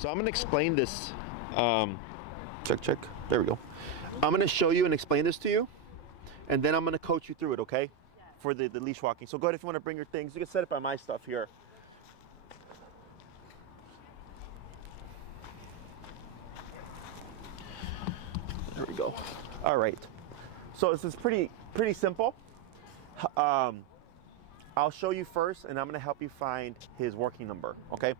So I'm going to explain this. Check. There we go. I'm going to show you and explain this to you, and then I'm going to coach you through it, okay? For the leash walking. So go ahead if you want to bring your things. You can set it by my stuff here. There we go. All right. So this is pretty simple. I'll show you first, and I'm going to help you find his working number, okay?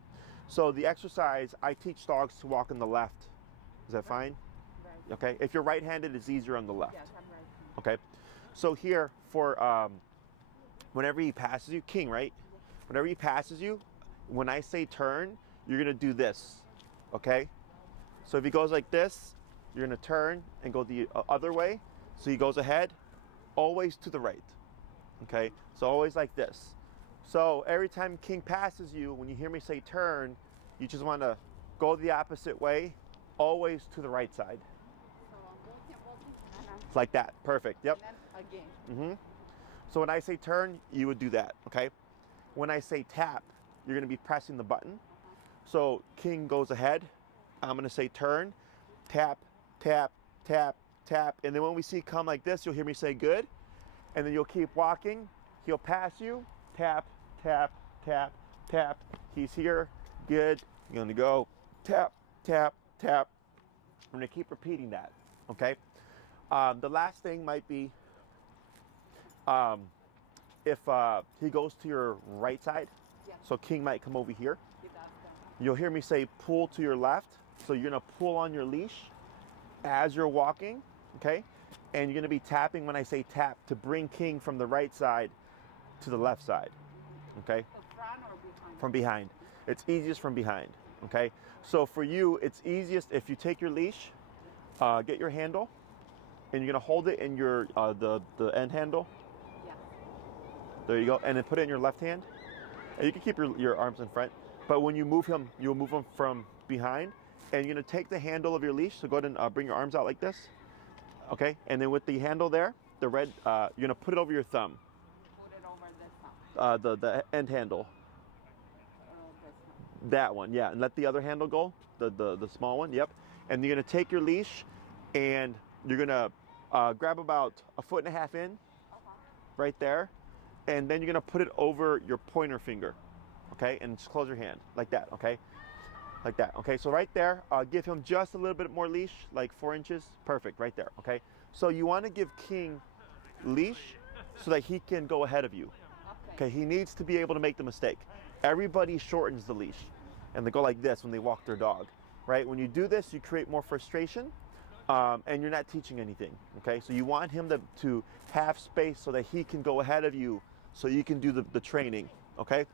So the exercise, I teach dogs to walk on the left. Is that fine? Right. Okay. If you're right-handed, it's easier on the left. Yes, I'm right. Okay. So here, for whenever he passes you, King, right? Whenever he passes you, when I say turn, you're going to do this, okay? So if he goes like this, you're going to turn and go the other way. So he goes ahead, always to the right, okay? So always like this. So every time King passes you, when you hear me say turn, you just want to go the opposite way, always to the right side. So I'm walking. Like that. Perfect. Yep. And then again. So when I say turn, you would do that, okay? When I say tap, you're going to be pressing the button. So King goes ahead. I'm going to say turn, tap, tap, tap, tap. And then when we see come like this, you'll hear me say good. And then you'll keep walking. He'll pass you. Tap, tap, tap, tap. He's here. Good. You're going to go tap, tap, tap. I'm going to keep repeating that, okay? The last thing might be if he goes to your right side. Yeah. So King might come over here. He does that. You'll hear me say pull to your left. So you're going to pull on your leash as you're walking, okay? And you're going to be tapping when I say tap to bring King from the right side to the left side, okay? The front or behind? From behind. It's easiest from behind, okay? So for you, it's easiest if you take your leash, get your handle, and you're going to hold it in your the end handle. Yeah. There you go. And then put it in your left hand. And you can keep your arms in front. But when you move him, you'll move him from behind. And you're going to take the handle of your leash. So go ahead and bring your arms out like this. Okay? And then with the handle there, the red, you're going to put it over your thumb. Put it over this one. The end handle. This one. That one, yeah. And let the other handle go. The small one, yep. And you're going to take your leash and you're going to grab about 1.5 feet in. Right there. And then you're going to put it over your pointer finger. Okay? And just close your hand like that, okay? Like that, okay? So right there, give him just a little bit more leash, like 4 inches. Perfect, right there, okay? So you want to give King leash so that he can go ahead of you. Okay, he needs to be able to make the mistake. Everybody shortens the leash and they go like this when they walk their dog, right? When you do this, you create more frustration and you're not teaching anything, okay? So you want him to have space so that he can go ahead of you so you can do the training, okay?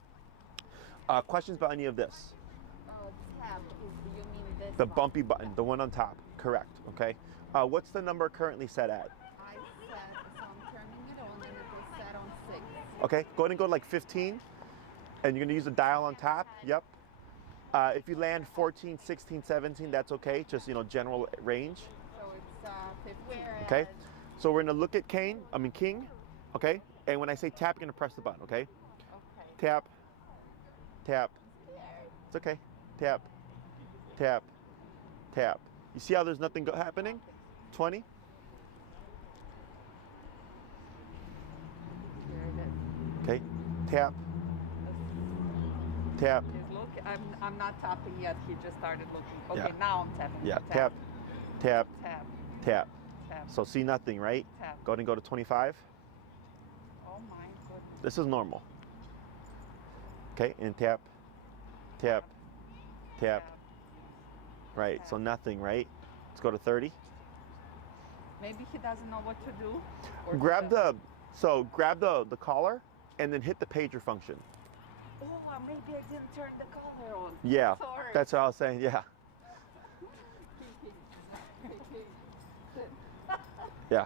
Questions about any of this? Tab, you mean this The one? bumpy button, the one on top, correct, okay? What's the number currently set at? I set, so I'm turning it on and it was set on 6. Okay, go ahead and go to like 15, and you're gonna use the dial on top, yep. If you land 14, 16, 17, that's okay, just, general range. So it's 15. Okay, so we're gonna look at King, okay? And when I say tap, you're gonna press the button, okay? Okay. Tap, tap, it's okay. Tap, tap, tap. You see how there's nothing happening? 20. Here it is. Okay, tap, tap. He's looking. I'm not tapping yet. He just started looking. Okay, Yeah. now I'm tapping. Yeah, tap, tap, Tap. tap. Tap. So see nothing, right? Tap. Go ahead and go to 25. Oh my goodness. This is normal. Okay, and tap, tap, tap. Right, so nothing, right? Let's go to 30. Maybe he doesn't know what to do. Or Grab the collar and then hit the pager function. Oh, maybe I didn't turn the collar on. Yeah, Sorry. that's what I was saying, yeah. Yeah.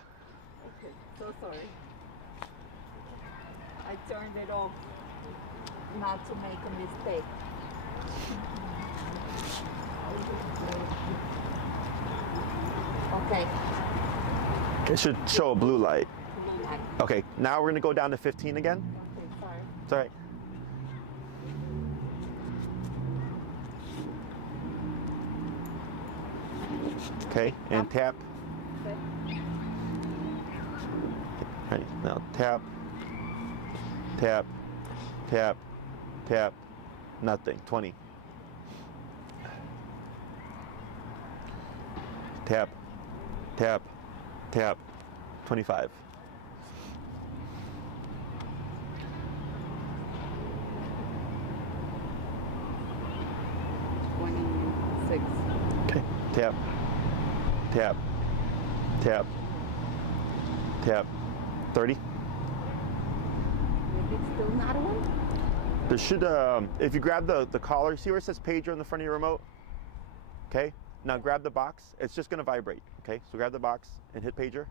Okay, so sorry. I turned it off not to make a mistake. Okay. It should show a blue light. Blue light. Okay, now we're gonna go down to 15 again. Okay, sorry. It's all right. Okay, and tap. Okay. Right, now tap, tap, tap, tap, nothing, 20. Tap, tap, tap, 25. 26. Okay, tap, tap, tap, tap, 30. Maybe it's still not one? There should, if you grab the collar, see where it says pager on the front of your remote? Okay, now grab the box. It's just gonna vibrate, okay? So grab the box and hit pager.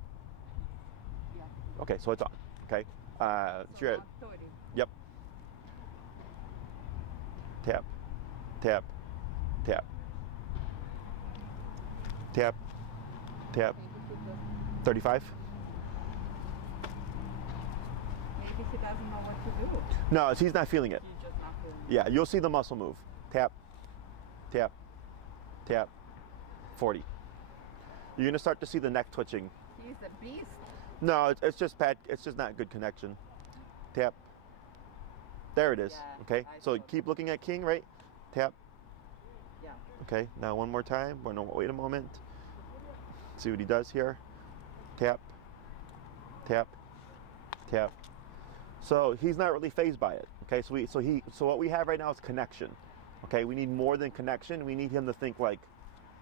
Yeah. Okay, so it's on, okay? So You're at, now 30. yep. Tap, tap, tap, tap, tap, Maybe she doesn't, 35. maybe she doesn't know what to do. No, he's not feeling it. She's just not feeling it. Yeah, you'll see the muscle move. Tap, tap, tap, 40. You're gonna start to see the neck twitching. He's a beast. No, it's just bad. It's just not good connection. Tap. There it is. Yeah, Okay. I So saw keep looking at King, right? Tap. Yeah. Okay. Now one more time. Well, no, wait a moment. See what he does here. Tap. Tap. Tap. So he's not really fazed by it. Okay. So what we have right now is connection. Okay. We need more than connection. We need him to think like,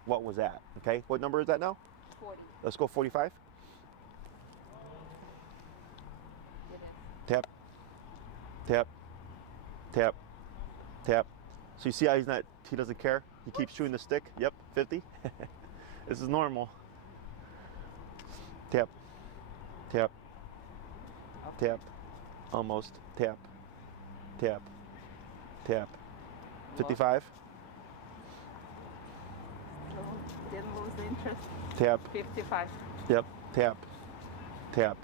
what was that? Okay. What number is that now? 40. Let's go 45. It is. Tap, tap, tap, tap. So you see how he doesn't care? He keeps chewing the stick. Yep, 50. This is normal. Tap, tap, tap, almost. Tap, tap, tap. 55. So didn't lose the interest. Tap, 55. yep, tap, tap,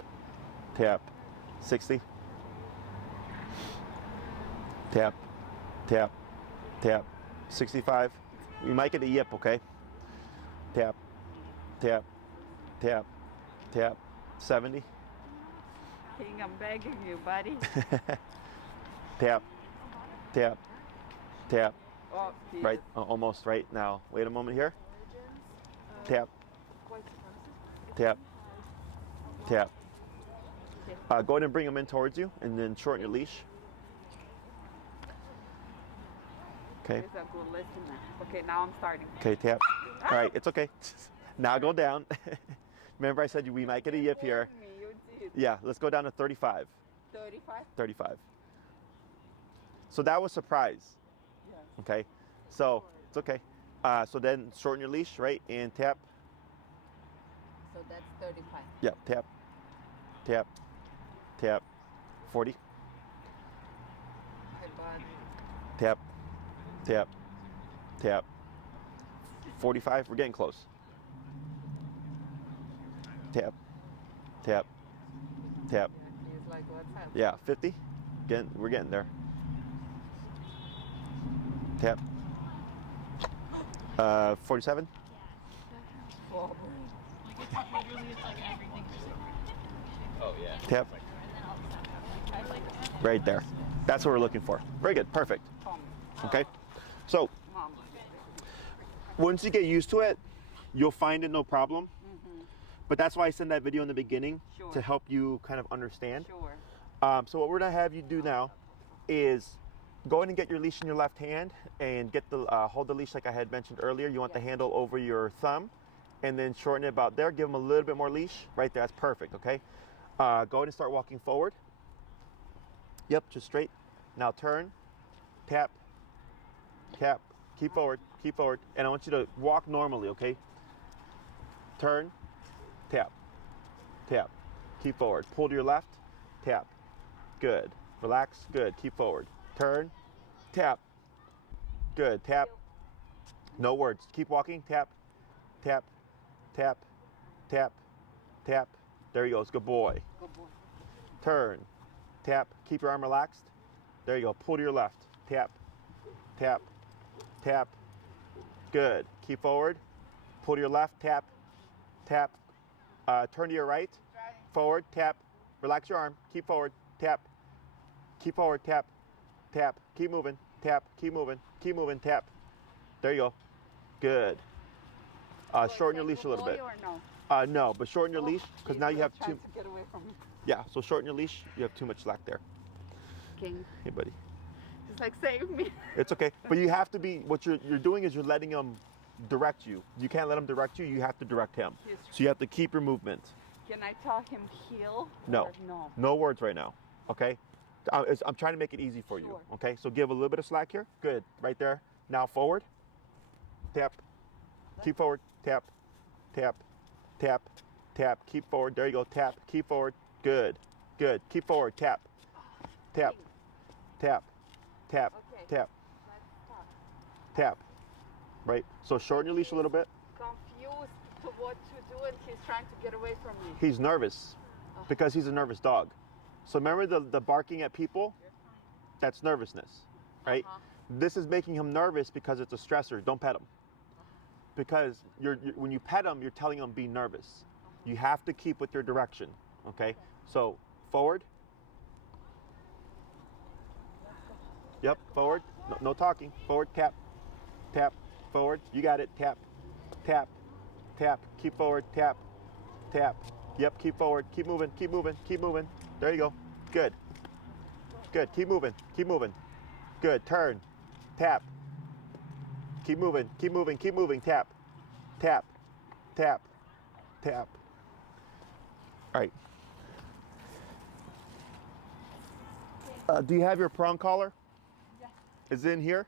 tap. 60. Tap, tap, tap. 65. We might get a yip, okay? Tap, tap, tap, tap. 70. King, I'm begging you, buddy. Tap, tap, tap. Oh, he Right, is. almost right now. Wait a moment here. Tap, tap, tap. Go ahead and bring him in towards you and then shorten your leash. Okay, He's a good listener. Okay, now I'm starting. okay, tap. All right, it's okay. Now go down. Remember I said we might get a yip here. Me, you did. Yeah, let's go down to 35. 35? 35. So that was surprise. Yes. Okay, so it's okay. So then shorten your leash, right, and tap. So that's 35. Yep, tap, tap, tap. 40. Okay, bud. Tap, tap, tap. 45. We're getting close. Tap, tap, tap. He's like, what's happening? Yeah, 50. We're getting there. Tap. 47. Oh, boy. Tap. Right there. That's what we're looking for. Very good. Perfect. Tom. Okay. So Mom. once you get used to it, you'll find it no problem. But that's why I send that video in the beginning Sure. to help you kind of understand. Sure. So what we're gonna have you do now is go ahead and get your leash in your left hand and get the hold the leash like I had mentioned earlier. You want the handle over your thumb, and then shorten it about there. Give them a little bit more leash right there. That's perfect. Okay. Go ahead and start walking forward. Yep, just straight. Now turn, tap, tap. Keep forward, and I want you to walk normally. Okay. Turn, tap, tap. Keep forward. Pull to your left, tap. Good. Relax. Good. Keep forward. Turn, tap. Good. Tap. No words. Keep walking. Tap, tap, tap, tap, tap. There he goes. Good boy. Good boy. Turn, tap. Keep your arm relaxed. There you go. Pull to your left. Tap, tap, tap. Good. Keep forward. Pull to your left, tap, tap. Turn to your right, forward, tap. Relax your arm, keep forward, tap. Keep forward, tap, tap. Keep moving, tap, keep moving, tap. There you go. Good. Shorten your leash a little bit. Or no? No, but shorten your leash because now you have trying too. to get away from me. Yeah, so shorten your leash. You have too much slack there. King. Hey, buddy. Just like save me. It's okay, but you have to be. What you're doing is you're letting him direct you. You can't let him direct you. You have to direct him. Yes. So you have to keep your movement. Can I tell him heel? No. Or no. No words right now. Okay. I'm trying to make it easy for you. Sure. Okay. So give a little bit of slack here. Good. Right there. Now forward. Tap. Keep forward. Tap. Tap. Tap. Tap. Keep forward. There you go. Tap. Keep forward. Good. Good. Keep forward. Tap. Tap. Tap. Tap. Okay. Tap. Let's stop. Tap. Right. So shorten your leash a little bit. Confused to what to do, and he's trying to get away from me. He's nervous because he's a nervous dog. So remember the barking at people? That's nervousness, right? This is making him nervous because it's a stressor. Don't pet him. Because when you pet him, you're telling him be nervous. You have to keep with your direction, okay? So forward. Yep, forward. No talking. Forward, tap, tap, forward. You got it. Tap, tap, tap. Keep forward. Tap, tap. Yep, keep forward. Keep moving. Keep moving. Keep moving. There you go. Good. Good. Keep moving. Keep moving. Good. Turn. Tap. Keep moving. Keep moving. Keep moving. Tap. Tap. Tap. Tap. All right. Do you have your prong collar? Yes. Is it in here?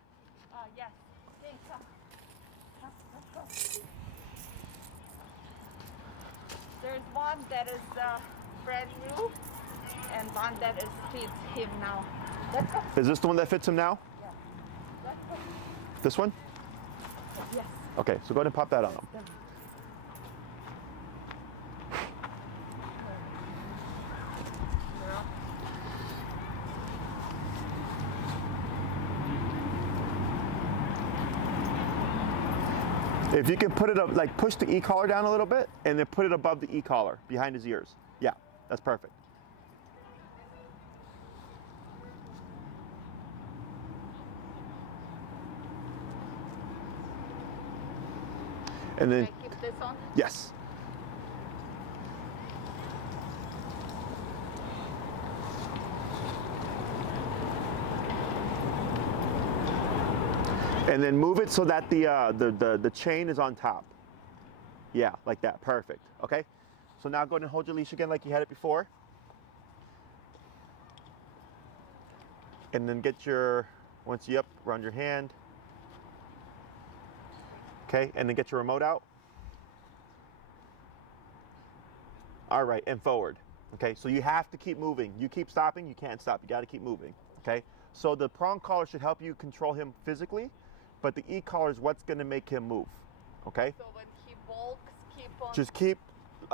Yes. Okay, come. Let's go. There's one that is brand new, and one that is fits him now. Let's go. Is this the one that fits him now? Yeah. Let's go. This one? Yes. Okay, so go ahead and pop that on him. If you can put it up, like push the e-collar down a little bit and then put it above the e-collar behind his ears. Yeah, that's perfect. And then, Can I keep this on? yes. And then move it so that the chain is on top. Yeah, like that. Perfect. Okay. So now go ahead and hold your leash again like you had it before. And then get your, once you up, around your hand. Okay, and then get your remote out. All right, and forward. Okay, so you have to keep moving. You keep stopping, you can't stop. You got to keep moving. Okay, so the prong collar should help you control him physically, but the e-collar is what's going to make him move. Okay, So when he bulks, keep on. just keep.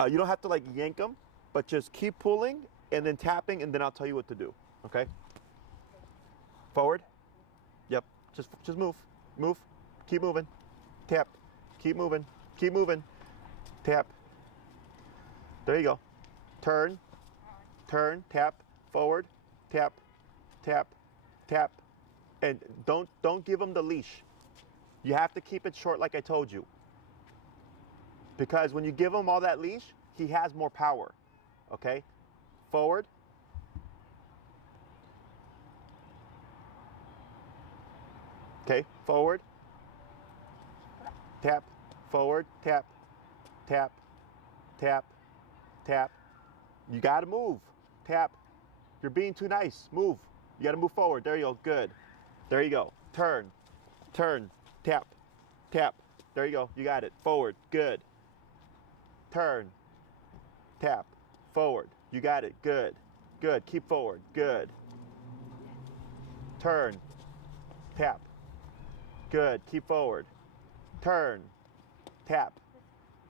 You don't have to like yank him, but just keep pulling and then tapping, and then I'll tell you what to do. Okay. Forward. Yep. Just move. Move. Keep moving. Tap. Keep moving. Keep moving. Tap. There you go. Turn. Turn. Tap. Forward. Tap. Tap. Tap. And don't give him the leash. You have to keep it short like I told you. Because when you give him all that leash, he has more power. Okay? Forward. Okay, forward. Tap, forward, tap, tap, tap, tap. You gotta move. Tap. You're being too nice. Move. You gotta move forward. There you go. Good. There you go. Turn. Turn. Tap. Tap. There you go. You got it. Forward. Good. Turn. Tap. Forward. You got it. Good. Good. Keep forward. Good. Turn. Tap. Good. Keep forward. Turn. Tap.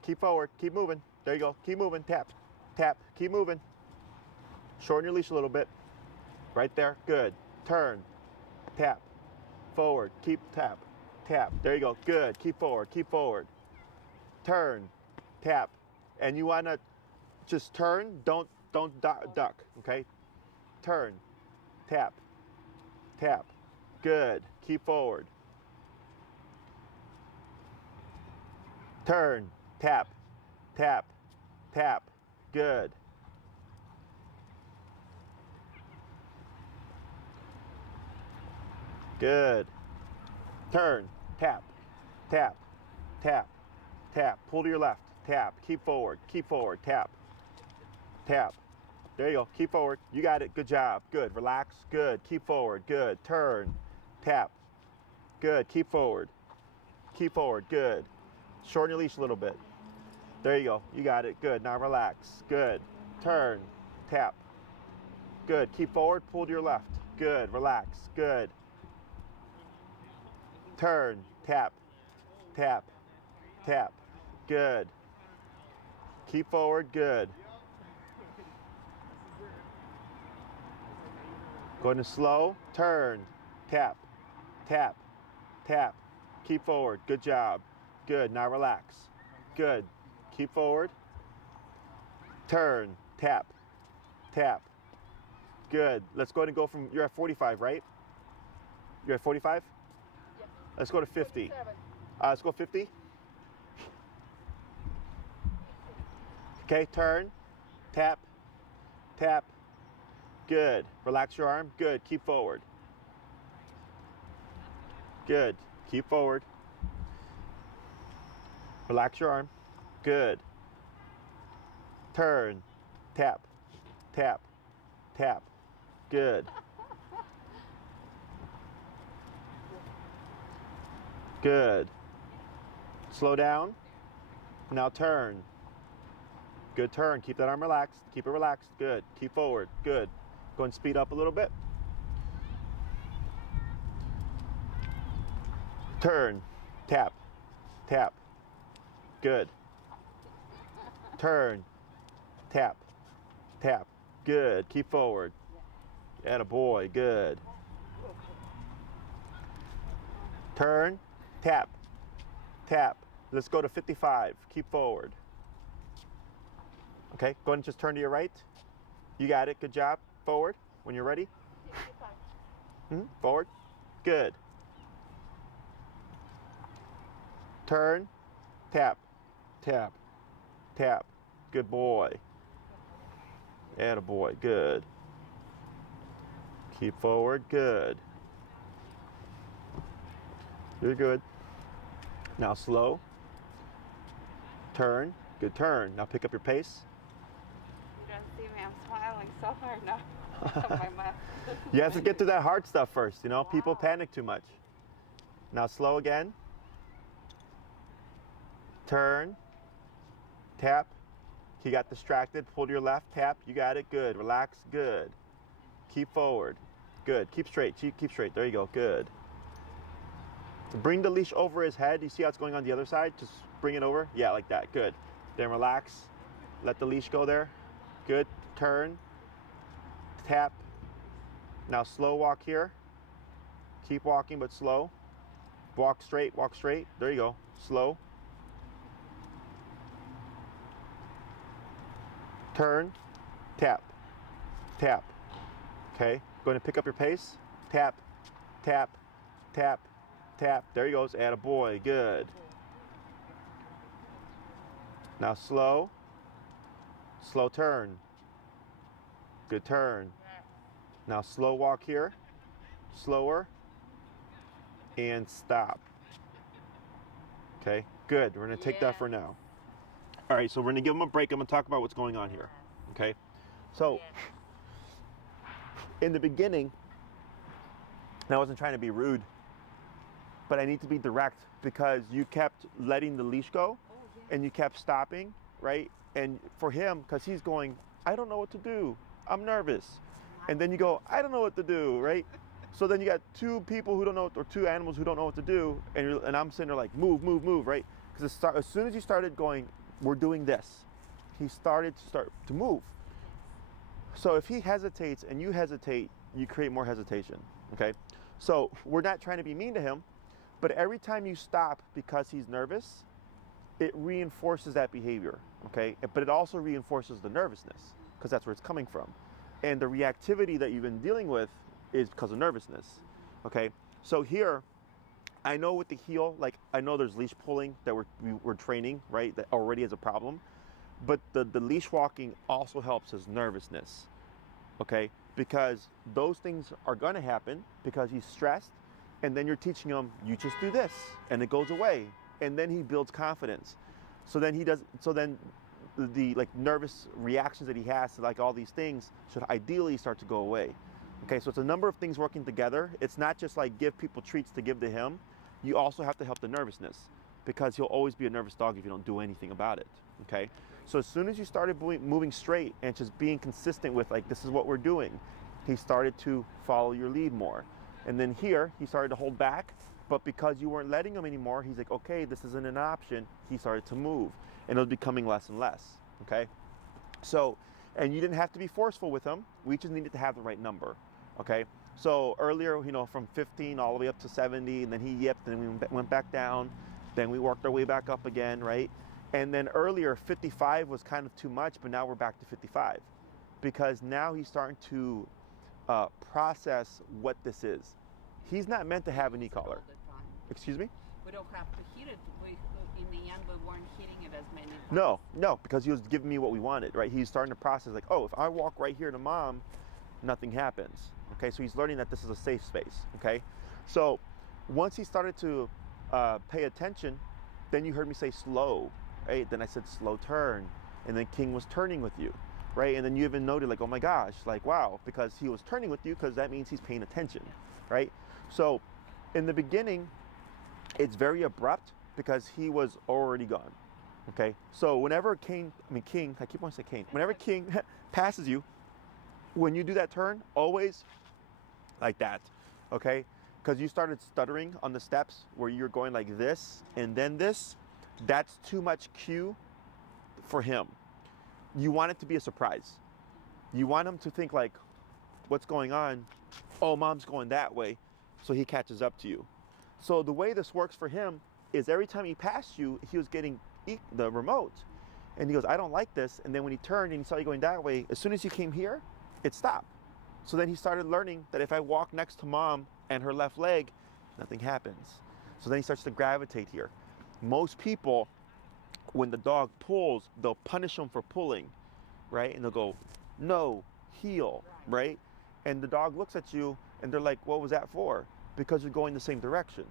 Keep forward. Keep moving. There you go. Keep moving. Tap. Tap. Keep moving. Shorten your leash a little bit. Right there. Good. Turn. Tap. Forward. Keep tap. Tap. There you go. Good. Keep forward. Keep forward. turn, tap. And you wanna just turn, don't duck, okay? Turn, tap, tap. Good, keep forward. Turn, tap, tap, tap. Good. Good. Turn, tap, tap, tap, tap. Pull to your left, tap. Keep forward, tap, tap. There you go, keep forward. You got it, good job. Good, relax, good. Keep forward, good. Turn, tap, good. Keep forward, good. Shorten your leash a little bit. There you go, you got it, good. Now relax, good. Turn, tap, good. Keep forward, pull to your left, good. Relax, good. Turn, tap, tap, tap, good. Keep forward, good. Going to slow, turn, tap, tap, tap. Keep forward, good job. Good, now relax. Good, keep forward. Turn, tap, tap. Good, let's go ahead and go from, you're at 45, right? You're at 45? Yep. Let's go to 50. 47. Let's go 50. Okay, turn, tap, tap. Good. Relax your arm. Good. Keep forward. Good. Keep forward. Relax your arm. Good. Turn, tap, tap, tap. Good. Good. Slow down. Now turn. Good turn. Keep that arm relaxed. Keep it relaxed. Good. Keep forward. Good. Go and speed up a little bit. Turn. Tap. Tap. Good. Turn. Tap. Tap. Good. Keep forward. Attaboy. Good. Turn. Tap. Tap. Let's go to 55. Keep forward. Okay, go ahead and just turn to your right. You got it, good job. Forward, when you're ready. Forward, good. Turn, tap, tap, tap. Good boy. Attaboy, good. Keep forward, good. You're good. Now slow. Turn, good turn. Now pick up your pace. You don't see me, I'm smiling so hard now. My mouth. You have to get through that hard stuff first, you know? Wow. People panic too much. Now slow again. Turn. Tap. He got distracted. Pull to your left. Tap. You got it. Good. Relax. Good. Keep forward. Good. Keep straight. Keep straight. There you go. Good. Bring the leash over his head. You see how it's going on the other side? Just bring it over. Yeah, like that. Good. Then relax. Let the leash go there. Good. Turn. Tap. Now slow walk here. Keep walking, but slow. Walk straight. Walk straight. There you go. Slow. Turn. Tap. Tap. Okay. Going to pick up your pace. Tap. Tap. Tap. Tap. There he goes. Attaboy. Good. Now slow. Slow turn. Good turn. Now slow walk here. Slower. And stop. Okay. Good. We're going to take that for now. All right. So we're going to give him a break. I'm going to talk about what's going on here. Okay. So in the beginning, I wasn't trying to be rude, but I need to be direct because you kept letting the leash go and you kept stopping, right? And for him, because he's going, I don't know what to do. I'm nervous. And then you go, I don't know what to do, right? So then you got two people who don't know, or two animals who don't know what to do, and I'm sitting there like, move, move, move, right? Because as soon as you started going, we're doing this, he started to move. So if he hesitates and you hesitate, you create more hesitation, okay? So we're not trying to be mean to him, but every time you stop because he's nervous, it reinforces that behavior, okay? But it also reinforces the nervousness, because that's where it's coming from. And the reactivity that you've been dealing with is because of nervousness, okay? So here, I know with the heel, like I know there's leash pulling that we're training, right? That already is a problem. But the leash walking also helps his nervousness, okay? Because those things are gonna happen because he's stressed, and then you're teaching him, you just do this, and it goes away. And then he builds confidence. So then the like nervous reactions that he has to like all these things should ideally start to go away. Okay, so it's a number of things working together. It's not just like give people treats to give to him. You also have to help the nervousness, because he'll always be a nervous dog if you don't do anything about it. Okay, so as soon as you started moving straight and just being consistent with like, this is what we're doing, he started to follow your lead more. And then here, he started to hold back, but because you weren't letting him anymore, he's like, okay, this isn't an option. He started to move, and it was becoming less and less, okay? So, and you didn't have to be forceful with him. We just needed to have the right number, okay? So earlier, you know, from 15 all the way up to 70, and then he yipped, and we went back down. Then we worked our way back up again, right? And then earlier, 55 was kind of too much, but now we're back to 55, because now he's starting to process what this is. He's not meant to have an e-collar. Excuse me? We don't have to hit it. In the end, we weren't hitting it as many times. No, because he was giving me what we wanted, right? He's starting to process like, oh, if I walk right here to mom, nothing happens. Okay, so he's learning that this is a safe space, okay? So once he started to pay attention, then you heard me say slow, right? Then I said slow turn, and then King was turning with you, right? And then you even noted like, oh my gosh, like wow, because he was turning with you, because that means he's paying attention, right? So in the beginning, it's very abrupt because he was already gone, okay? So whenever King, I keep wanting to say King, whenever King passes you, when you do that turn, always like that, okay? Because you started stuttering on the steps where you're going like this and then this, that's too much cue for him. You want it to be a surprise. You want him to think like, what's going on? Oh, mom's going that way. So he catches up to you. So the way this works for him is every time he passed you, he was getting the remote. And he goes, I don't like this. And then when he turned and he saw you going that way, as soon as you came here, it stopped. So then he started learning that if I walk next to mom and her left leg, nothing happens. So then he starts to gravitate here. Most people, when the dog pulls, they'll punish him for pulling, right? And they'll go, no, heel, right? And the dog looks at you and they're like, what was that for? Because you're going the same direction,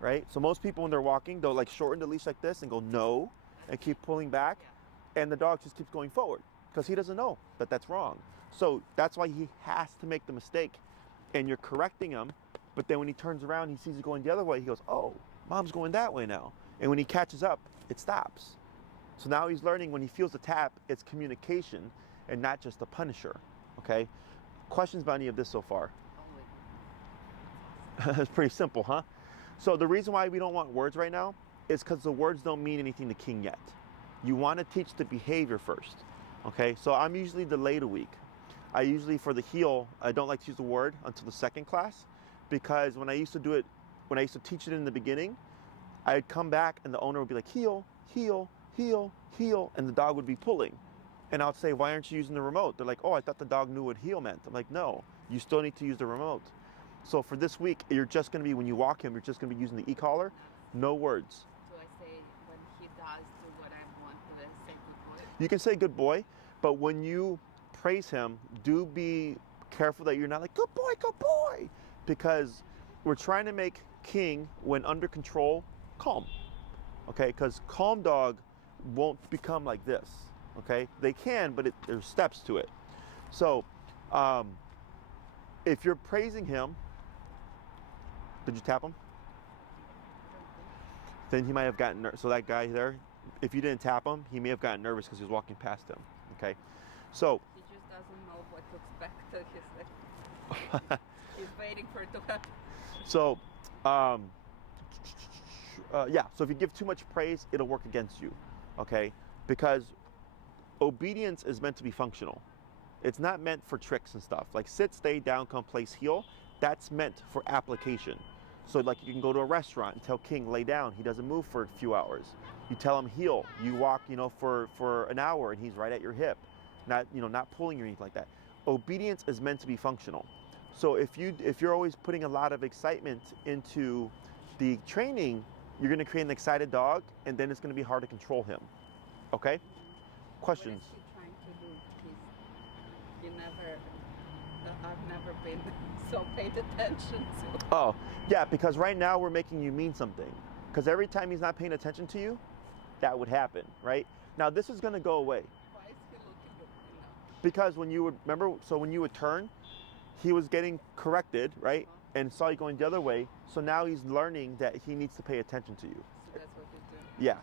right? So most people when they're walking, they'll like shorten the leash like this and go no, and keep pulling back. And the dog just keeps going forward because he doesn't know that that's wrong. So that's why he has to make the mistake, and you're correcting him. But then when he turns around, he sees you going the other way. He goes, oh, mom's going that way now. And when he catches up, it stops. So now he's learning when he feels the tap, it's communication and not just a punisher, okay? Questions about any of this so far? It's pretty simple, huh? So the reason why we don't want words right now is because the words don't mean anything to King yet. You want to teach the behavior first, okay? So I'm usually delayed a week. I usually, for the heel, I don't like to use the word until the second class, because when I used to do it, when I used to teach it in the beginning, I'd come back and the owner would be like, heel, heel, heel, heel, and the dog would be pulling. And I would say, why aren't you using the remote? They're like, oh, I thought the dog knew what heel meant. I'm like, no, you still need to use the remote. So for this week, you're just going to be, when you walk him, you're just going to be using the e-collar, no words. So I say, when he does do what I want, do I say good boy? You can say good boy, but when you praise him, do be careful that you're not like, good boy, because we're trying to make King, when under control, calm, okay? Because calm dog won't become like this, okay? They can, but there's steps to it. So if you're praising him, did you tap him? Then he might have gotten nervous. So that guy there, if you didn't tap him, he may have gotten nervous because he was walking past him, okay? So he just doesn't know what to expect. He's like, he's waiting for it to happen. So, yeah, so if you give too much praise, it'll work against you, okay? Because obedience is meant to be functional. It's not meant for tricks and stuff. Like sit, stay, down, come, place, heel. That's meant for application. So like you can go to a restaurant and tell King, lay down. He doesn't move for a few hours. You tell him heel. You walk, for an hour and he's right at your hip. Not pulling or anything like that. Obedience is meant to be functional. So if you're always putting a lot of excitement into the training, you're going to create an excited dog, and then it's going to be hard to control him. Okay? Questions? What is he trying to do? I've never been so paid attention to. Oh, yeah, because right now we're making you mean something. Because every time he's not paying attention to you, that would happen, right? Now this is going to go away. Why is he looking at me? Because when you would turn, he was getting corrected, right? And saw you going the other way. So now he's learning that he needs to pay attention to you. So that's what he's doing. Yeah.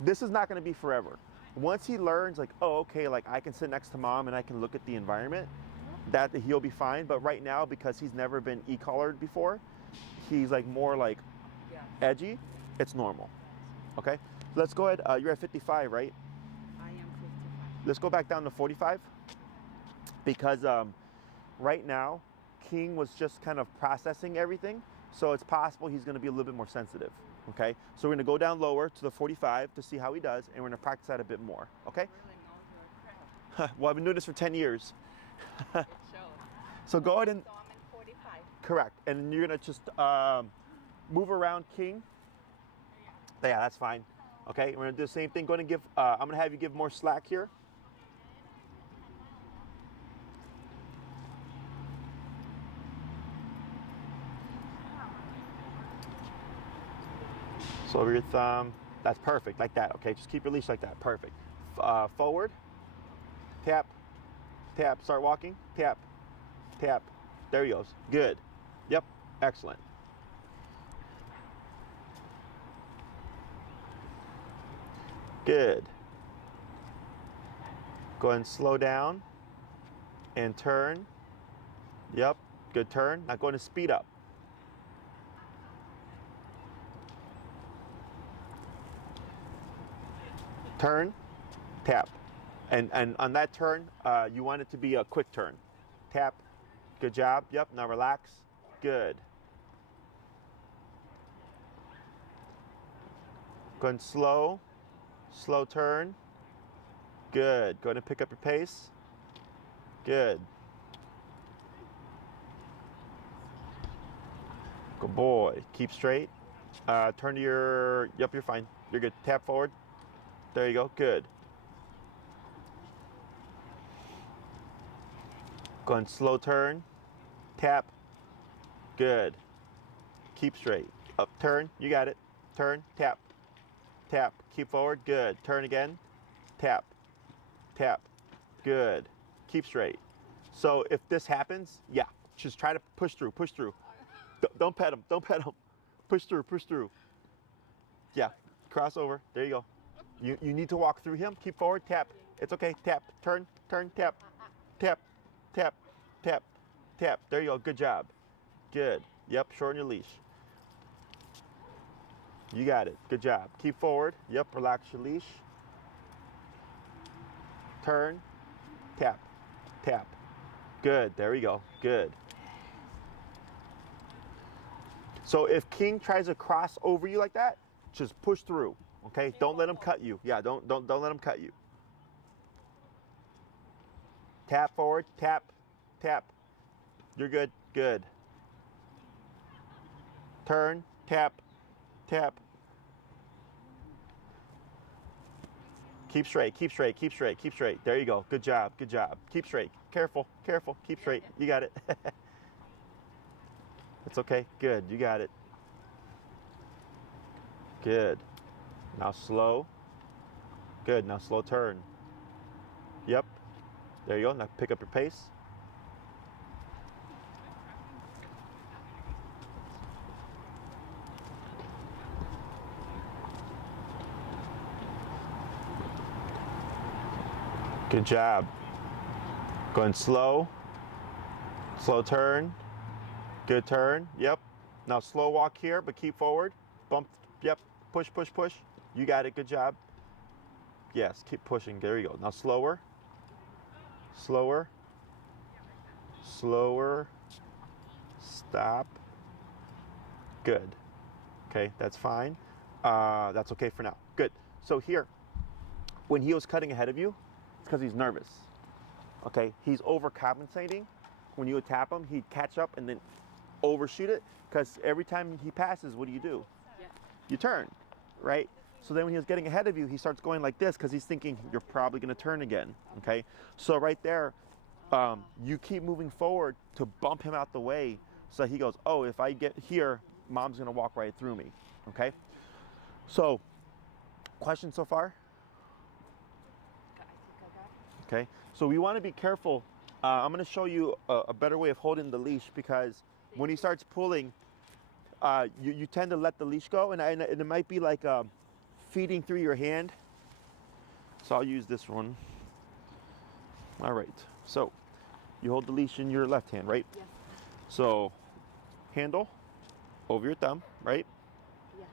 This is not going to be forever. Once he learns, like, oh, okay, like I can sit next to mom and I can look at the environment, that he'll be fine. But right now, because he's never been e-collared before, he's like more like edgy. It's normal. Okay. Let's go ahead. You're at 55, right? I am 55. Let's go back down to 45 because right now King was just kind of processing everything, so it's possible he's going to be a little bit more sensitive. Okay, so we're going to go down lower to the 45 to see how he does, and we're going to practice that a bit more. Okay. Really knows your crap. Well, I've been doing this for 10 years. It shows. So go ahead and So I'm in 45. correct, and you're going to just move around King. Yeah, that's fine. Okay, we're going to do the same thing. I'm going to have you give more slack here. So over your thumb, that's perfect, like that, okay? Just keep your leash like that, perfect. Forward, tap, tap, start walking, tap, tap. There he goes, good. Yep, excellent. Good. Go ahead and slow down and turn. Yep, good turn. Now go ahead and speed up. Turn, tap. And on that turn, you want it to be a quick turn. Tap, good job. Yep, now relax, good. Go ahead and slow turn. Good, go ahead and pick up your pace. Good. Good boy, keep straight. Turn to yep, you're fine. You're good, tap forward. There you go, good. Go ahead and slow turn, tap, good. Keep straight, up, turn, you got it. Turn, tap, tap, keep forward, good. Turn again, tap, tap, good. Keep straight. So if this happens, yeah, just try to push through. Don't pet him, Push through. Yeah, cross over, there you go. You need to walk through him, keep forward, tap. It's okay, tap, turn, tap, tap, tap, tap, tap. There you go, good job. Good, yep, shorten your leash. You got it, good job. Keep forward, yep, relax your leash. Turn, tap, tap. Good, there we go, good. So if King tries to cross over you like that, just push through, okay? Don't let him cut you. Yeah, don't let him cut you. Tap forward, tap, tap. You're good, good. Turn, tap, tap. Keep straight. There you go, good job. Keep straight, careful, keep straight. You got it. It's okay, good, you got it. Good. Now slow. Good, now slow turn. Yep. There you go, now pick up your pace. Good job. Going slow. Slow turn. Good turn. Yep. Now slow walk here, but keep forward. Bump. Yep. Push. You got it. Good job. Yes. Keep pushing. There you go. Now slower. Slower. Stop. Good. Okay, that's fine. That's okay for now. Good. So here, when he was cutting ahead of you, it's because he's nervous. Okay, he's overcompensating. When you would tap him, he'd catch up and then overshoot it, because every time he passes, what do? Yeah. You turn, right? So then when he was getting ahead of you, he starts going like this because he's thinking you're probably going to turn again, okay? So right there, you keep moving forward to bump him out the way so he goes, oh, if I get here, mom's going to walk right through me, okay? So, questions so far? I think I got it. Okay, so we want to be careful. I'm going to show you a better way of holding the leash, because when he starts pulling, you tend to let the leash go, and it might be like feeding through your hand. So I'll use this one. All right, so you hold the leash in your left hand, right? Yes. So handle over your thumb, right? Yeah.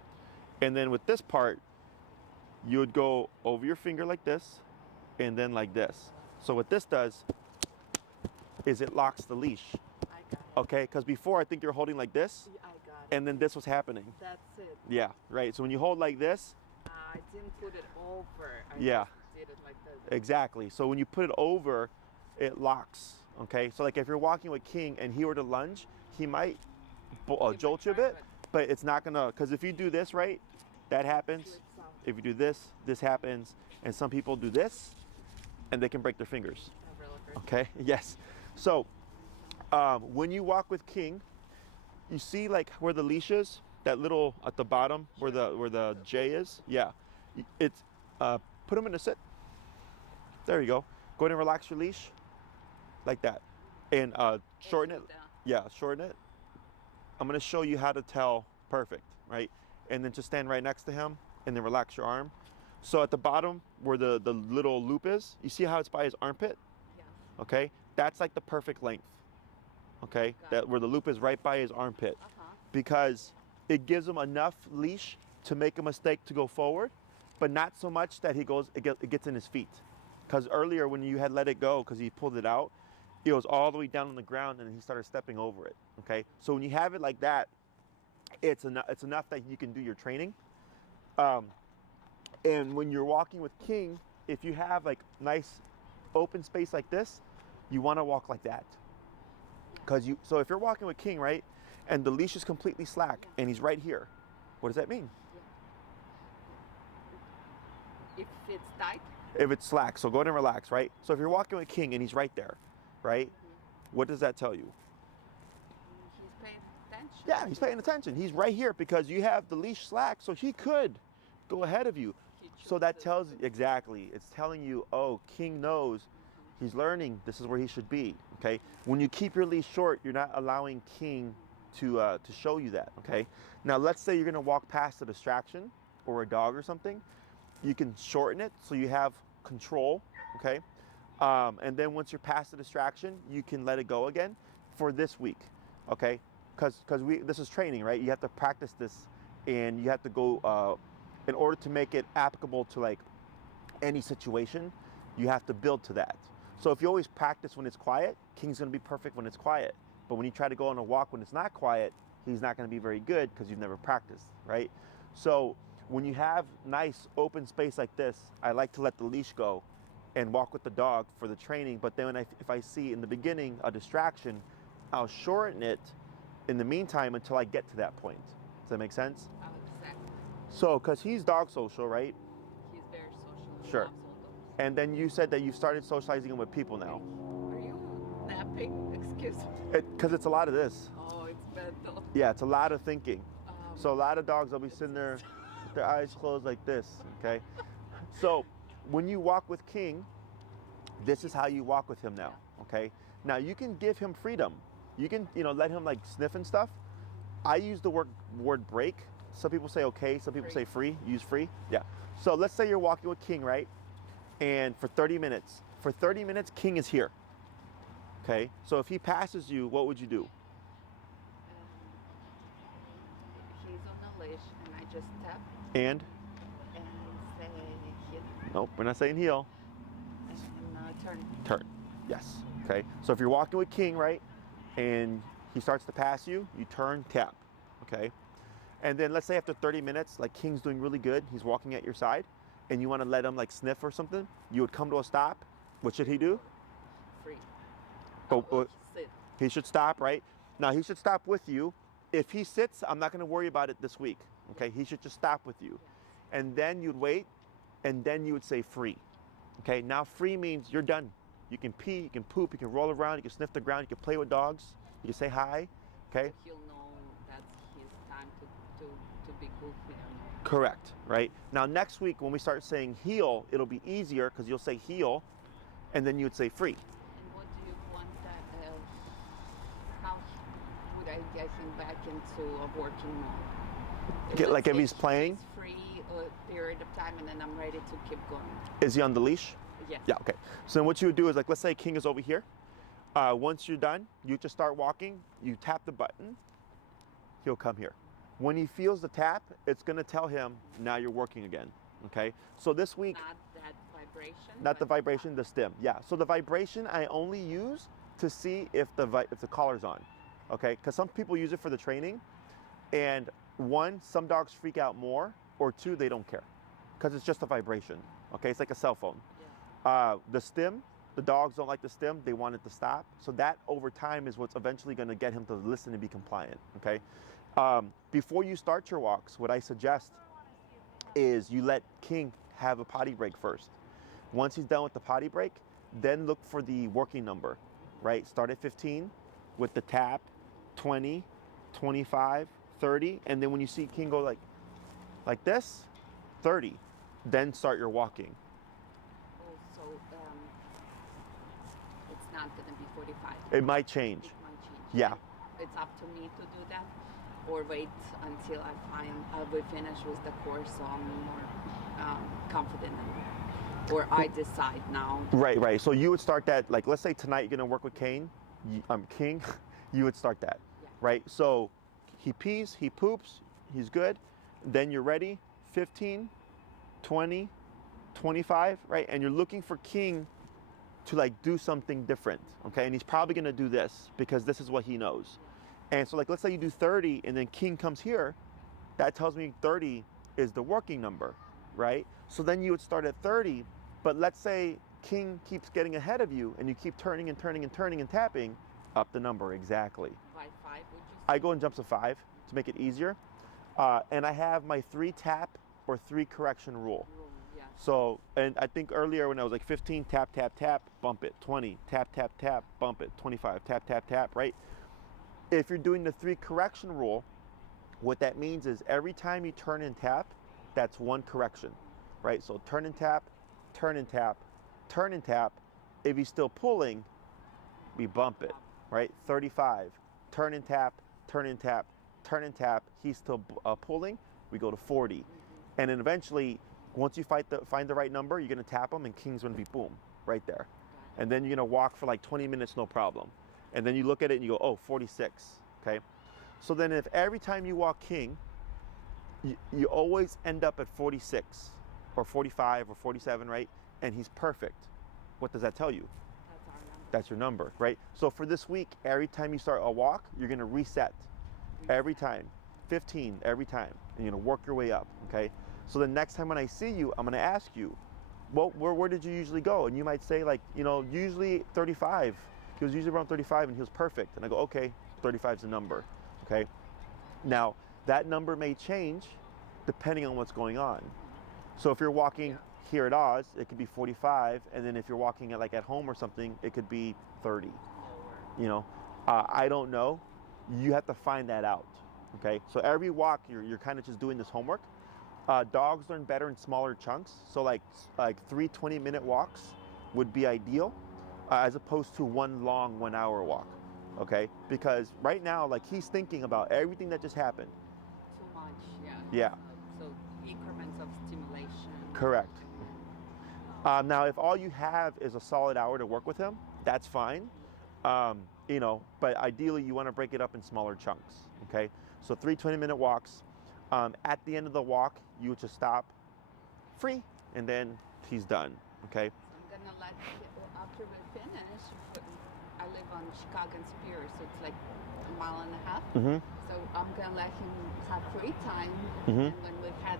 And then with this part, you would go over your finger like this, and then like this. So what this does is it locks the leash, I got it. okay? Because before, I think you're holding like this, I got it. and then this was happening. That's it. Yeah, right. So when you hold like this, I didn't put it over. I Yeah. just did it like this. exactly. So when you put it over, it locks, okay? So like if you're walking with King and he were to lunge, he might jolt you a bit, but it's not gonna, because if you do this, right, that happens. Flips out. If you do this, this happens. And some people do this, and they can break their fingers, A roller coaster. okay? Yes. So when you walk with King, you see like where the leash is, that little at the bottom where the J is. Yeah, it's put him in a sit. There you go. Go ahead and relax your leash, like that, and shorten it. Yeah, shorten it. I'm gonna show you how to tell perfect, right? And then just stand right next to him, and then relax your arm. So at the bottom where the little loop is, you see how it's by his armpit? Yes. Okay, that's like the perfect length. Okay, Got that it. where the loop is right by his armpit, Uh-huh. because it gives him enough leash to make a mistake to go forward, but not so much that it gets in his feet. Because earlier when you had let it go, because he pulled it out, it was all the way down on the ground and he started stepping over it. Okay, so when you have it like that, it's enough that you can do your training. And when you're walking with King, if you have like nice open space like this, you want to walk like that. So if you're walking with King, right, and the leash is completely slack and he's right here, what does that mean? If it's tight, If it's slack, so go ahead and relax, right? So if you're walking with King and he's right there, right, what does that tell you? he's paying attention. Yeah, he's paying attention. He's right here because you have the leash slack, so he could go ahead of you. He So that chooses tells to- exactly, it's telling you, oh, King knows he's learning, this is where he should be, okay? When you keep your leash short, you're not allowing King to show you that, okay? Now let's say you're gonna walk past a distraction or a dog or something, you can shorten it so you have control, okay? And then once you're past the distraction, you can let it go again for this week, okay? Because this is training, right? You have to practice this, and you have to go, in order to make it applicable to like any situation, you have to build to that. So if you always practice when it's quiet, King's gonna be perfect when it's quiet. But when you try to go on a walk when it's not quiet, he's not gonna be very good because you've never practiced, right? So when you have nice open space like this, I like to let the leash go and walk with the dog for the training. But then if I see in the beginning a distraction, I'll shorten it in the meantime until I get to that point. Does that make sense? Oh, exactly. So, because he's dog social, right? He's very social. He Sure. loves all those. And then you said that you started socializing him with people now. Are you napping? Excuse me. Because it's a lot of this. Oh, it's mental. Yeah, it's a lot of thinking. Um, So a lot of dogs, they'll be sitting there with their eyes closed like this, okay? So when you walk with King, this is how you walk with him now, okay? Now you can give him freedom. You can, let him like sniff and stuff. I use the word break. Some people say okay, some people say free. Use free. Yeah. So let's say you're walking with King, right? And for 30 minutes. For 30 minutes, King is here. Okay? So if he passes you, what would you do? he's on the leash, and I just tap And? and say heel, Nope, we're not saying heel. and turn. Turn. Yes. Okay. So if you're walking with King, right, and he starts to pass you, you turn, tap. Okay. And then let's say after 30 minutes, like King's doing really good, he's walking at your side, and you want to let him like sniff or something, you would come to a stop. What should he do? Free. Sit. He should stop, right? Now he should stop with you. If he sits, I'm not going to worry about it this week. Okay, he should just stop with you. And then you'd wait, and then you would say free. Okay, now free means you're done. You can pee, you can poop, you can roll around, you can sniff the ground, you can play with dogs, you can say hi. Okay? He'll know that's his time to be goofy. Correct, right? Now next week when we start saying heel, it'll be easier because you'll say heel, and then you would say free. And what do you want that, how would I get him back into a working mode? Like if he's playing? He's free a period of time and then I'm ready to keep going. Is he on the leash? Yes. Yeah, okay. So then what you would do is, like, let's say King is over here. Once you're done, you just start walking, you tap the button, he'll come here. When he feels the tap, it's gonna tell him, now you're working again, okay? So this week— Not that vibration? Not the vibration, the stim, yeah. So the vibration I only use to see if the collar's on, okay? Because some people use it for the training, and one, some dogs freak out more, or two, they don't care, because it's just a vibration, okay? It's like a cell phone. Yeah. The stim, the dogs don't like the stim, they want it to stop. So that over time is what's eventually gonna get him to listen and be compliant, okay? Before you start your walks, what I suggest is you let King have a potty break first. Once he's done with the potty break, then look for the working number, right? Start at 15 with the tap, 20, 25, 30, and then when you see King go like this, 30, then start your walking. So it's not going to be 45. It might change. It might change. Yeah. It's up to me to do that, or wait until we finish with the course so I'm more confident in it. Or I decide now. Right. So you would start that, like, let's say tonight you're gonna work with King, you would start that, Yeah. right? So he pees, he poops, he's good. Then you're ready, 15, 20, 25, right? And you're looking for King to like do something different, okay? And he's probably gonna do this because this is what he knows. And so like, let's say you do 30 and then King comes here, that tells me 30 is the working number, right? So then you would start at 30, but let's say King keeps getting ahead of you and you keep turning and turning and turning and tapping, up the number, exactly. By 5, would you say? I go in jumps of 5 to make it easier. And I have my 3 tap or 3 correction rule. Yeah. So, and I think earlier when I was like 15, tap, tap, tap, bump it. 20, tap, tap, tap, bump it. 25, tap, tap, tap, right? If you're doing the 3 correction rule, what that means is every time you turn and tap, that's 1 correction, right? So turn and tap, turn and tap, turn and tap. If he's still pulling, we bump it, right? 35, turn and tap, turn and tap, turn and tap. He's still pulling, we go to 40. And then eventually, once you find the right number, you're gonna tap him and King's gonna be boom, right there. And then you're gonna walk for like 20 minutes, no problem. And then you look at it and you go, oh, 46, okay? So then if every time you walk King, you always end up at 46 or 45 or 47, right? And he's perfect. What does that tell you? That's our number. That's your number, right? So for this week, every time you start a walk, you're gonna reset. Every time, 15 every time, and you're gonna work your way up, okay? So the next time when I see you, I'm gonna ask you, well, where did you usually go? And you might say like, usually 35. He was usually around 35 and he was perfect. And I go, okay, 35 is the number, okay? Now, that number may change depending on what's going on. So if you're walking here at Oz, it could be 45, and then if you're walking at home or something, it could be 30. I don't know. You have to find that out, okay? So every walk, you're kind of just doing this homework. Dogs learn better in smaller chunks. So like 3 20-minute walks would be ideal, as opposed to 1 long 1 hour walk, okay? Because right now, like, he's thinking about everything that just happened. Too much, yeah. Yeah. So increments of stimulation. Correct. Now, if all you have is a solid hour to work with him, that's fine. But ideally you want to break it up in smaller chunks, okay? So 3 20-minute walks. At the end of the walk, you would just stop, free, and then he's done, okay? So I'm gonna let, after we finish, I live on Chicago and Superior, so it's like a mile and a half. Mm-hmm. So I'm gonna let him have free time, Mm-hmm. and when we had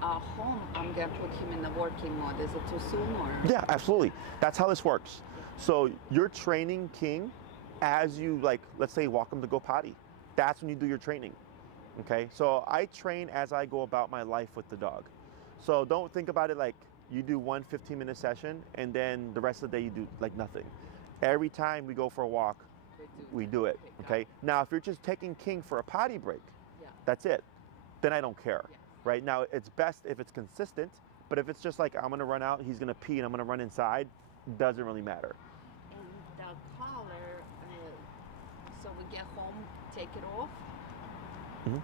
home, I'm gonna put him in the working mode. Is it too soon or? Yeah, absolutely. That's how this works. So you're training King as you, like, let's say walk him to go potty. That's when you do your training. Okay, so I train as I go about my life with the dog. So don't think about it like you do one 15-minute session and then the rest of the day you do like nothing. Every time we go for a walk, we do it. Okay. Now, if you're just taking King for a potty break, that's it. Then I don't care. Right now, it's best if it's consistent. But if it's just like I'm gonna run out, he's gonna pee, and I'm gonna run inside, doesn't really matter. And the collar, so we get home, take it off. Mm-hmm.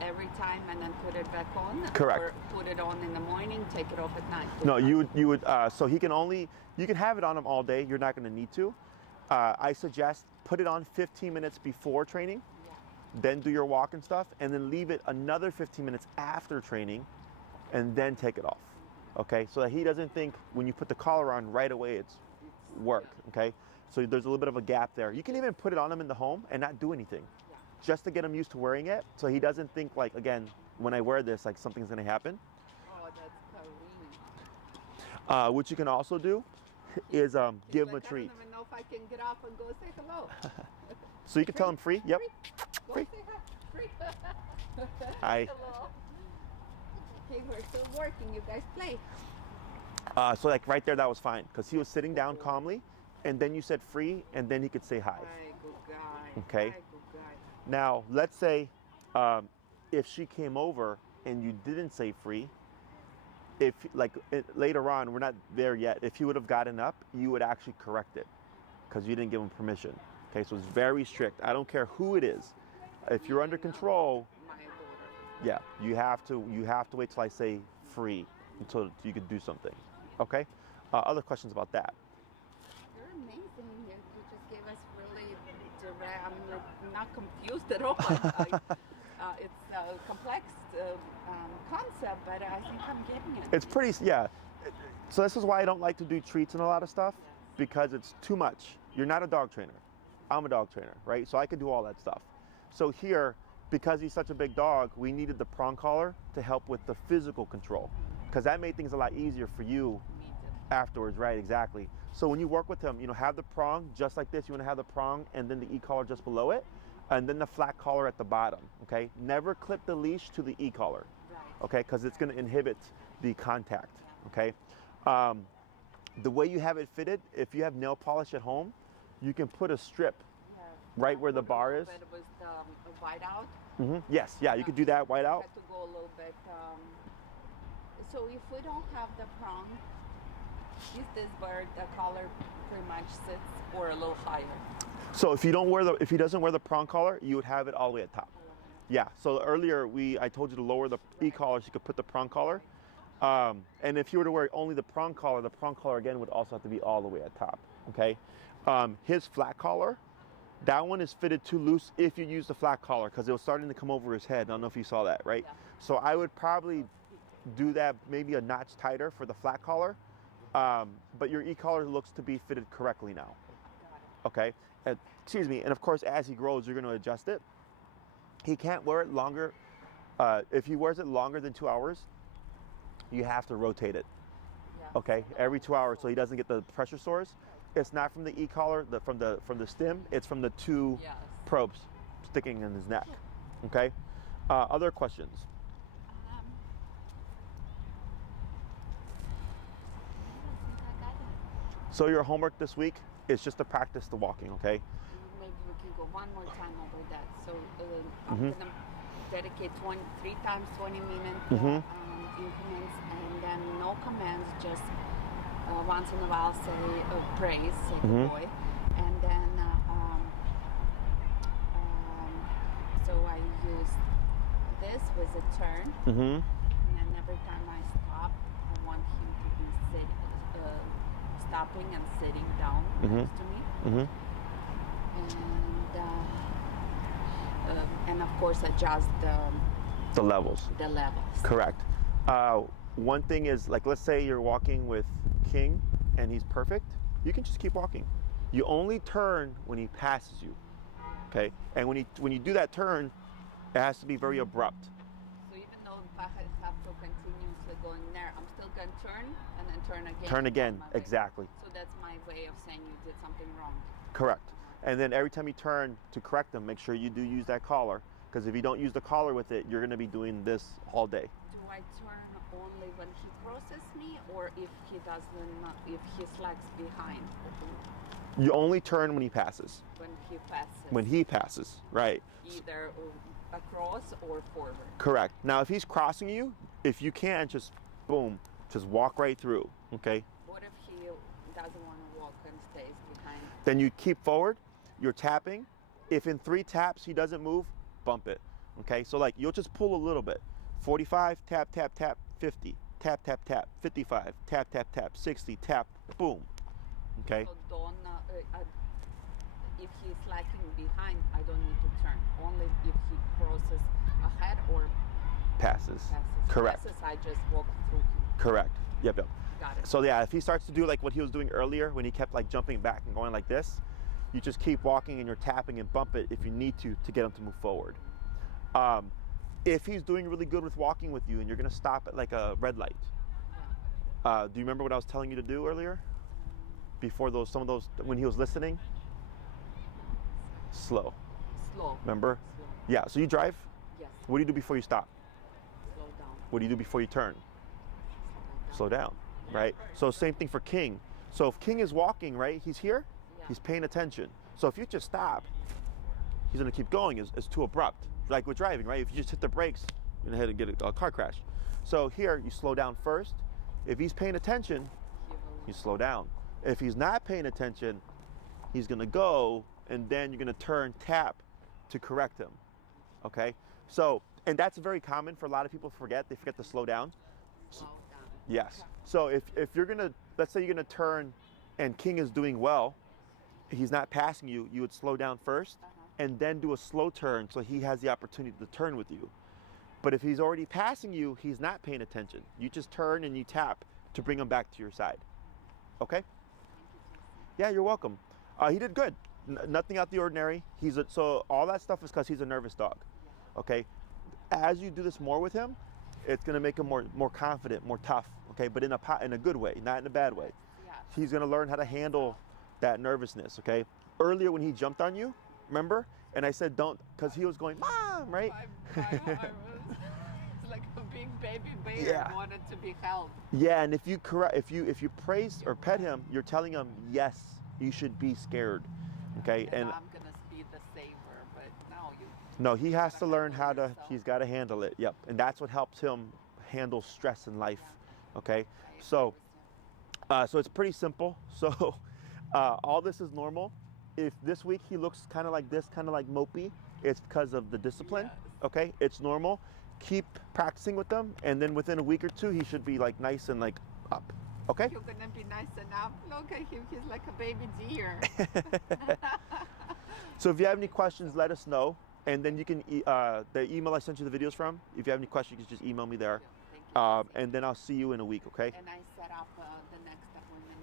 Every time and then put it back on. Correct. Or put it on in the morning, take it off at night. No, you would. So he can only, you can have it on him all day. You're not going to need to. I suggest put it on 15 minutes before training, then do your walk and stuff, and then leave it another 15 minutes after training, and then take it off. Okay, so that he doesn't think when you put the collar on right away it's work. Okay, so there's a little bit of a gap there. You can even put it on him in the home and not do anything, just to get him used to wearing it, so he doesn't think like, again, when I wear this, like something's gonna happen. Oh, that's Karina. What you can also do is give him a treat. I don't even know if I can get up and go say hello. So you can tell him free. Yep. Go Free. say hi. Free. Hi. Hello. Okay, we're still working. You guys play. So like right there, that was fine because he was sitting down calmly, and then you said free, and then he could say hi. Hi, good guy. Okay. Hi, good guy. Now let's say if she came over and you didn't say free, if like later on, we're not there yet. If he would have gotten up, you would actually correct it because you didn't give him permission. Okay, so it's very strict. I don't care who it is. If you're under control, My daughter. yeah, you have to wait till I say free until you could do something. Okay. Other questions about that? You're amazing. You just gave us really direct. I'm like, not confused at all. It's a complex concept, but I think I'm getting it. It's pretty, yeah. So this is why I don't like to do treats and a lot of stuff, because it's too much. You're not a dog trainer. I'm a dog trainer, right? So I can do all that stuff. So here, because he's such a big dog, we needed the prong collar to help with the physical control, because that made things a lot easier for you afterwards, right? Exactly. So when you work with him, have the prong just like this. You want to have the prong and then the e-collar just below it, and then the flat collar at the bottom, okay? Never clip the leash to the e-collar, okay? Because it's going to inhibit the contact, okay? The way you have it fitted, if you have nail polish at home, you can put a strip right where the bar is. It was white out. Mm-hmm. Yes, yeah, you could do that white out. Had to go a little bit. So if we don't have the prong, is this where the collar pretty much sits, or a little higher? So if he doesn't wear the prong collar, you would have it all the way at top. Yeah. So earlier I told you to lower the e-collar so you could put the prong collar. And if you were to wear only the prong collar again would also have to be all the way at top. Okay. His flat collar, that one is fitted too loose if you use the flat collar, because it was starting to come over his head. I don't know if you saw that, right? Yeah. So I would probably do that maybe a notch tighter for the flat collar. But your e-collar looks to be fitted correctly now. Okay. Excuse me. And of course, as he grows, you're going to adjust it. He can't wear it longer. If he wears it longer than 2 hours, you have to rotate it. Yeah. Okay, every 2 hours, so he doesn't get the pressure sores. It's not from the e-collar, from the stem. It's from the two probes sticking in his neck. Okay. Other questions? So your homework this week is just to practice the walking. Okay. Maybe we can go one more time over that. So I'm gonna dedicate 3 times 20-minute increments, and then no commands, just once in a while say praise, say good boy, and then so I use this with a turn, and then every time I stop, I want him to be stopping and sitting down next to me, and of course adjust The levels. the levels. Correct. One thing is, like, let's say you're walking with King and he's perfect. You can just keep walking. You only turn when he passes you, okay? And when you do that turn, it has to be very abrupt. So even though if I have to continuously go in there, I'm still going to turn and then turn again. Turn again, my way. exactly. So that's my way of saying you did something wrong. Correct. And then every time you turn to correct them, make sure you do use that collar, because if you don't use the collar with it, you're going to be doing this all day. Do I turn only when he crosses me, or if he doesn't, if he slacks behind? You only turn when he passes. When he passes. When he passes, right. Either across or forward. Correct. Now, if he's crossing you, if you can, just boom, just walk right through, okay? What if he doesn't want to walk and stays behind? Then you keep forward, you're tapping. If in 3 taps he doesn't move, bump it, okay? So like you'll just pull a little bit. 45, tap, tap, tap, 50, tap, tap, tap, 55, tap, tap, tap, 60, tap, boom, okay? So don't, if he's slacking behind, I don't need to turn. Only if he crosses ahead or Passes. Correct. passes, I just walk through him. Correct. Yep, yep. Got it. So yeah, if he starts to do like what he was doing earlier when he kept like jumping back and going like this, you just keep walking and you're tapping and bump it if you need to get him to move forward. If he's doing really good with walking with you and you're gonna stop at like a red light, do you remember what I was telling you to do earlier? Before some of those, when he was listening? Slow. Slow. Remember? Slow. Yeah, so you drive. Yes. What do you do before you stop? Slow down. What do you do before you turn? Slow down, right? So same thing for King. So if King is walking, right, he's here, Yeah. he's paying attention. So if you just stop, he's gonna keep going. It's too abrupt. Like with driving, right? If you just hit the brakes, you're gonna hit and get a car crash. So here, you slow down first. If he's paying attention, He will. you slow down. If he's not paying attention, he's gonna go, and then you're gonna turn tap to correct him, okay? So, and that's very common for a lot of people to forget. They forget to slow down. Slow down. Yes. So if you're gonna, let's say you're gonna turn and King is doing well, he's not passing you, you would slow down first and then do a slow turn so he has the opportunity to turn with you. But if he's already passing you, he's not paying attention. You just turn and you tap to bring him back to your side. Okay? Yeah, you're welcome. He did good. Nothing out the ordinary. So all that stuff is because he's a nervous dog. Okay? As you do this more with him, it's gonna make him more confident, more tough. Okay? But in a good way, not in a bad way. Yeah. He's gonna learn how to handle that nervousness. Okay? Earlier when he jumped on you, remember? And I said don't, because he was going, Mom, right? It's like a big baby bear. Yeah. Wanted to be held. Yeah, and if you praise or pet him, you're telling him, yes, you should be scared. Okay? And And I'm gonna be the saver, but no, you. no, he has to gotta learn handle how to, yourself. he's got to handle it. Yep. And that's what helps him handle stress in life. Okay? I agree So, with you. so it's pretty simple. So all this is normal. If this week he looks kind of like this, kind of like mopey, it's because of the discipline. Yes. Okay? It's normal. Keep practicing with them, and then within a week or two, he should be like nice and like up. Okay? You're gonna be nice enough. Look at him. He's like a baby deer. So if you have any questions, let us know. And then you can, the email I sent you the videos from, if you have any questions, you can just email me there. Thank you. And then I'll see you in a week, okay? And I set up the next appointment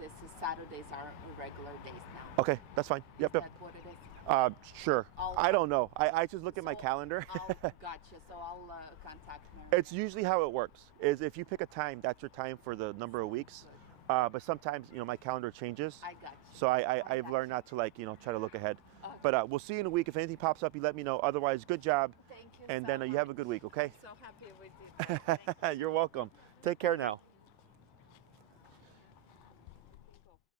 this is Saturdays are regular days now. Okay, that's fine. Yep, Is yep. that what it is? Sure. I'll- I don't know. I just look at my So calendar. Gotcha. So I'll contact Mary. It's usually how it works, is if you pick a time, that's your time for the number of weeks. But sometimes, my calendar changes. I got you. So I've got learned not to try to look ahead. Okay. But we'll see you in a week. If anything pops up, you let me know. Otherwise, good job. Thank you And so then you have a much. good week, okay? So happy with you. Thank you. You're welcome. Take care now.